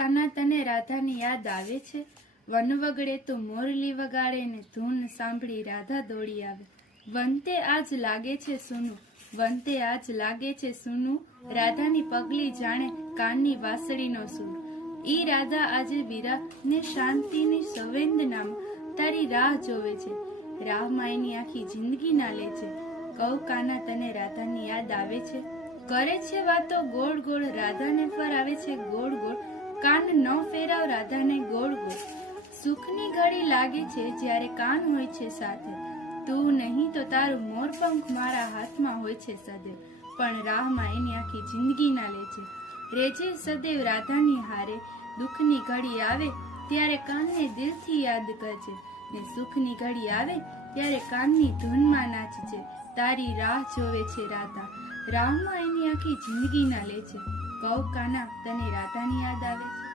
કાના તને રાધાની યાદ આવે છે? વન વગડે તો મોરલી વગાડે ને ધૂન સાંભળી રાધા દોડી આવે. વનતે આજ લાગે છે સૂનું, વનતે આજ લાગે છે સૂનું, રાધાની પગલી જાણે કાનની વાસળીનો સૂર. ઈ રાધા આજે વીરા ને શાંતિની સંવેદનામાં તારી રાહ જોવે છે. રાહમાં એની આખી જિંદગી ના લે છે. કહું કાના તને રાધાની યાદ આવે છે? કરે છે વાતો ગોળ ગોળ, રાધાને ફરાવે છે ગોળ ગોળ, કાન ન ફેરાવ રાધાને ગોળ ગોળ. સુખની ઘડી લાગે છે જ્યારે કાન હોય છે સાથે, તું નહીં તો તારું મોરપંખ મારા હાથમાં હોય છે સદૈવ. પણ રાહમાં એની આખી જિંદગી ના લે છે. રેજે સદૈવ રાધાની હારે, દુઃખની ઘડી આવે ત્યારે કાનને દિલથી યાદ કરજે, ને સુખની ઘડી આવે ત્યારે કાનની ધૂનમાં નાચજે. તારી રાહ જોવે છે રાધા, રાહમાં એની આખી જિંદગી ના લે છે. કહું કાના તને રાધાની યાદ આવે છે?